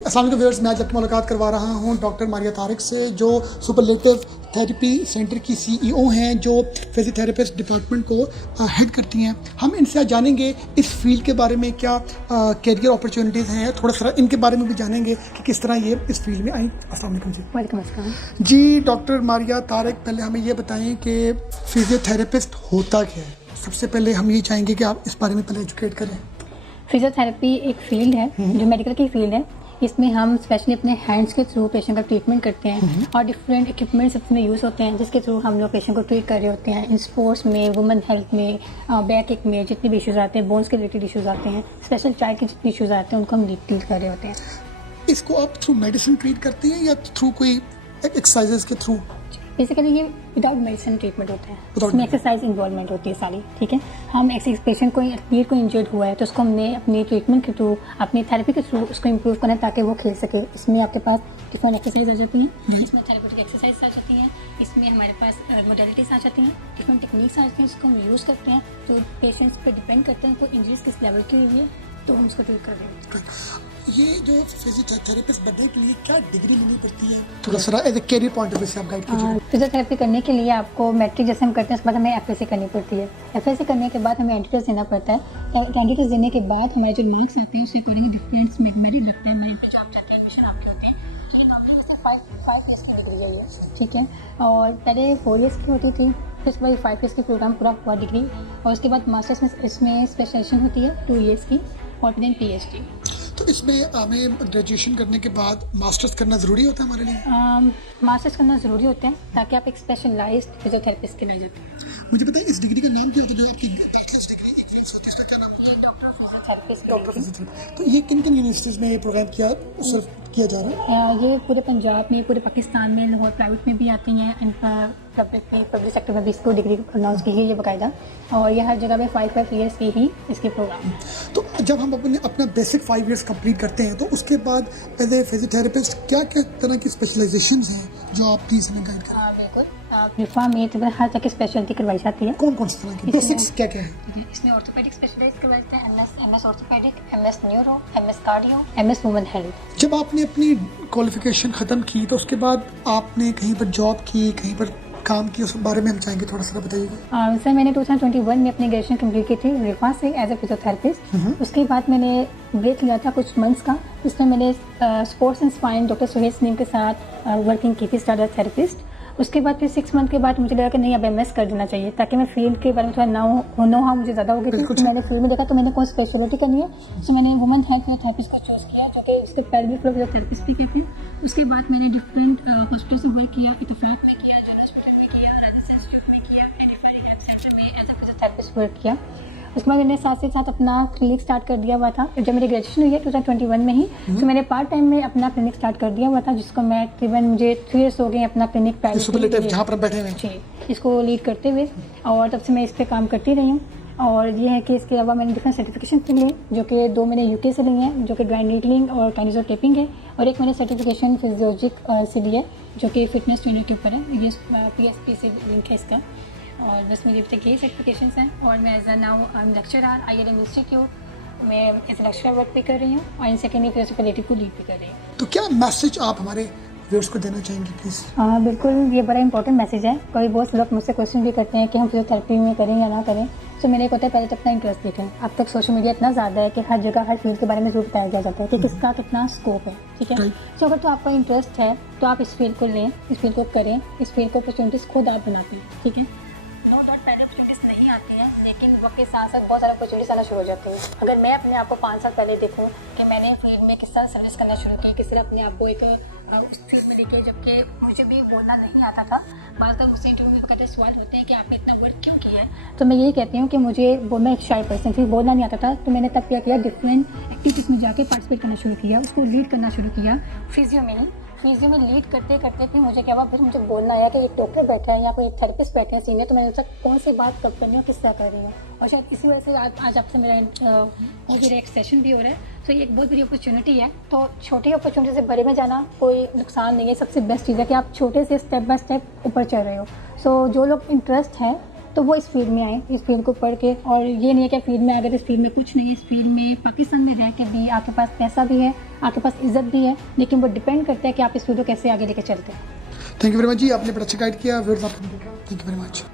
अस्सलाम वालेकुम व्यूअर्स, मैं आज आपकी मुलाकात करवा रहा हूँ डॉक्टर मारिया तारिक से, जो सुपरलेटिव थेरेपी सेंटर की सीईओ हैं, जो फिजियोथेरेपिस्ट डिपार्टमेंट को हेड करती हैं। हम इनसे आज जानेंगे इस फील्ड के बारे में, क्या कैरियर अपॉर्चुनिटीज़ हैं, थोड़ा सा इनके बारे में भी जानेंगे कि किस तरह ये इस फील्ड में आई। अस्सलाम वालेकुम जी। वालेकुम अस्सलाम जी डॉक्टर मारिया तारिक, पहले हमें ये बताएं कि फिजियोथेरेपिस्ट होता क्या है। सबसे पहले हम ये चाहेंगे कि आप इस बारे में पहले एजुकेट करें। फिजियोथेरेपी एक फील्ड है जो मेडिकल की फील्ड है। इसमें हम स्पेशली अपने हैंड्स के थ्रू पेशेंट का ट्रीटमेंट करते हैं और डिफरेंट इक्विपमेंट्स इसमें यूज़ होते हैं, जिसके थ्रू हम लोग पेशेंट को ट्रीट कर रहे होते हैं। इन स्पोर्ट्स में, वुमेन हेल्थ में, बैक एक में जितने भी इश्यूज़ आते हैं, बोन्स के रिलेटेड इश्यूज़ आते हैं, स्पेशल चाइल्ड के जितने इश्यूज़ आते हैं, उनको हम डील कर रहे होते हैं। इसको आप थ्रू मेडिसिन ट्रीट करते हैं या थ्रू कोई एक्सरसाइजेस के थ्रू? बेसिकली ये विदाउट मेडिसिन ट्रीटमेंट होता है, इसमें एक्सरसाइज इन्वॉल्वमेंट होती है सारी। ठीक है, हम पेशेंट को एथलीट को इंजर्ड हुआ है तो उसको हमने अपनी ट्रीटमेंट के थ्रू, अपनी थेरेपी के थ्रू उसको इम्प्रूव करना है ताकि वो खेल सके। इसमें आपके पास डिफरेंट एक्सरसाइज आ जाती हैं, इसमें थेरेपेटिक एक्सरसाइज आ जाती हैं, इसमें हमारे पास मोडेलिटीज आ जाती हैं, डिफरेंट टेक्निक्स आ जाती हैं जिसको हम यूज़ करते हैं। तो पेशेंट्स पे डिपेंड करते हैं कोई इंजरीज किस लेवल की हुई है तो हम उसको ट्रीट कर रहे हैं। ये जो फिजियोथेरेपिस्ट बनने के लिए क्या डिग्री लेनी पड़ती है, थोड़ा सा as a career point of view से आप गाइड कीजिए। फिजियोथेरेपी करने के लिए आपको मैट्रिक जैसे हम करते हैं उसके बाद हमें एफएससी करनी पड़ती है। एफएससी करने के बाद हमें एंट्री देना पड़ता है। एंट्री टेस्ट देने के बाद हमारे जो मार्क्स आते हैं उसके अकॉर्डिंग डिफरेंट मेरिट लगते हैं, मेरिट पे जो आप जाते हैं एडमिशन आपके होते हैं। तो ये नॉर्मली जैसे 5 ईयर्स की डिग्री है ये, ठीक है। और पहले 4 ईयर्स की होती थी, फिर उसके बाद 5 ईयर्स की प्रोग्राम पूरा हुआ डिग्री, और उसके बाद मास्टर्स में इसमें स्पेशलाइजेशन होती है 2 ईयर्स की, और फिर पीएचडी। तो इसमें हमें ग्रेजुएशन करने के बाद मास्टर्स करना ज़रूरी होता है हमारे लिए? मास्टर्स करना ज़रूरी होते हैं ताकि आप एक स्पेशलाइज्ड फिजियोथेरेपिस्ट के बन जाते हैं। मुझे बताइए इस डिग्री का नाम क्या होता है, जो आपकी बैचलर्स डिग्री इक्विवेलेंस होती है, इसका क्या नाम होता है? ये डॉक्टर फिजियोथेरेपिस्ट। तो ये किन किन यूनिवर्सिटीज़ में ये प्रोग्राम सर्व किया जा रहा है? ये पूरे पंजाब में, पूरे पाकिस्तान में, लाहौर प्राइवेट में भी आती हैं, पब्लिक सेक्टर में भी इसको डिग्री अनाउंस की है ये बाकायदा, और ये हर जगह में 5 ईयर्स की ही इसकी प्रोग्राम। तो जब हम अपना बेसिक 5 ईयर्स कंप्लीट करते हैं तो उसके बाद एज ए फिजियोथेरेपिस्ट क्या क्या तरह की स्पेशलाइजेशंस हैं जो आप प्लीज हमें गाइड करें? बिल्कुल, रिफा में तो हर तरह की स्पेशलिटी करवाई जाती है। कौन कौन सी तरह की बेसिक्स क्या क्या है? इसमें ऑर्थोपेडिक स्पेशलाइज करवाते हैं, MS orthopaedic, MS neuro, MS cardio, MS women health. जब आपने अपनी क्वालिफिकेशन ख़त्म की तो उसके बाद आपने कहीं पर जॉब की, कहीं पर काम की, उस बारे में हम चाहेंगे थोड़ा सा बताइएगा। सर मैंने 2021 में अपनी ग्रेजुएशन कंप्लीट की थी रिफा से एज ए फिजियोथेरेपिस्ट। उसके बाद मैंने ब्रेक लिया था कुछ मंथ्स का, इसमें मैंने sports and spine doctor Suhail Saleem के साथ वर्किंग की थी स्टार्ट एज थेरेपिस्ट। उसके बाद फिर 6 मंथ के बाद मुझे लगा कि नहीं, अब एमएस कर देना चाहिए ताकि मैं फील्ड के बारे में थोड़ा नो हाउ मुझे ज़्यादा हो गई थी। मैंने फील्ड में देखा तो मैंने कोई स्पेशलिटी करनी है, तो मैंने वुमेन हेल्थ फिजियोथेरेपिस्ट को चूज़ किया, जो कि इसके पैल्विक फ्लोर फिजियोथेरेपिस्ट भी कहते हैं। उसके बाद मैंने डिफरेंट हॉस्पिटल से वर्क किया, इत्तेफाक में किया, फिजियोथेरेपिस्ट वर्क किया। उसके बाद मैंने साथ ही साथ अपना क्लिनिक स्टार्ट कर दिया हुआ था। जब मेरी ग्रेजुएशन हुई है 2021 में ही, तो मैंने पार्ट टाइम में अपना क्लिनिक स्टार्ट कर दिया हुआ था, जिसको मैं तकरीबन मुझे 3 ईयर्स हो गए अपना क्लिनिक सुपरलेटिव जहाँ पर बैठे हुए जी इसको लीड करते हुए, और तब से मैं इस पर काम करती रही हूँ। और ये है कि इसके अलावा मैंने डिफरेंट सर्टिफिकेशन ली हैं, जो कि 2 मैंने यूके से ली हैं, जो कि ड्राई नीडलिंग और काइनेजो टेपिंग है, और एक मैंने सर्टिफिकेशन फिजियोलॉजिक से ली है, जो कि फिटनेस ट्रेनर के ऊपर है। ये पीएसपी से लिंक है इसका, और बस मेरी अब तक ये सर्टिफिकेशंस हैं। और मैं as a now I am lecturer ILM institute में एज लेक्चरर वर्क भी कर रही हूँ, और इन सेकेंडरी फिर सुपरलेटिव को लीड भी कर रही हूँ। तो क्या मैसेज आप हमारे व्यूअर्स को देना चाहेंगे प्लीज़? बिल्कुल, ये बड़ा इंपॉर्टेंट मैसेज है। कभी बहुत लोग मुझसे क्वेश्चन भी करते हैं कि हम फिजियोथेरेपी में करें या ना करें। तो मैंने कहता है पहले तो अपना इंटरेस्ट देखें। अब तक सोशल मीडिया इतना ज़्यादा है कि हर जगह हर फील्ड के बारे में जरूर बताया जाता है कि किसका कितना स्कोप है, ठीक है। तो अगर तो आपका इंटरेस्ट है तो आप इस फील्ड को लें, इस फील्ड को करें, इस फील्ड को अपॉर्चुनिटीज़ खुद आप बनाते हैं, ठीक है। नहीं आती है, लेकिन वक्त के साथ साथ बहुत सारे अपॉर्चुनिटीज आना शुरू हो जाती हैं। अगर मैं अपने आप को 5 साल पहले देखूँ कि मैंने फील्ड में किस तरह सर्विस करना शुरू की, किस तरह अपने आप को एक उस फील्ड में लेके, जबकि मुझे भी बोलना नहीं आता था। बार मुझसे इंटरव्यू में कहते सवाल होते हैं कि आपने इतना वर्क क्यों किया है, तो मैं यही कहती हूँ कि मैं एक शाय पर्सन थी, बोलना नहीं आता था। तो मैंने तब क्या किया, डिफरेंट एक्टिविटीज़ में जाके पार्टिसिपेट करना शुरू किया, उसको लीड करना शुरू किया। फिजियो में लीड करते करते फिर मुझे क्या हुआ, फिर मुझे बोलना आया कि एक डॉक्टर बैठा है या कोई एक थेरेपिस्ट बैठे हैं सीनियर, तो मैंने सोचा कौन सी बात कब करनी है, किस तरह कर रही हूँ। और शायद इसी वजह से आज आपसे मेरा एक सेशन भी हो रहा है। तो ये एक बहुत बड़ी अपॉर्चुनिटी है। तो छोटी अपॉर्चुनिटी से बड़े में जाना कोई नुकसान नहीं है। सबसे बेस्ट चीज़ है कि आप छोटे से स्टेप बाय स्टेप ऊपर चल रहे हो। सो जो लोग इंटरेस्ट है तो वो इस फील्ड में आए, इस फील्ड को पढ़ के। और ये नहीं है कि फील्ड में अगर इस फील्ड में कुछ नहीं है, इस फील्ड में पाकिस्तान में रह के भी आपके पास पैसा भी है, आपके पास इज्जत भी है, लेकिन वो डिपेंड करता है कि आप इस फील्ड को कैसे आगे लेके चलते हैं। थैंक यू वेरी मच जी, आपने बड़ा अच्छा गाइड किया। Thank you very much.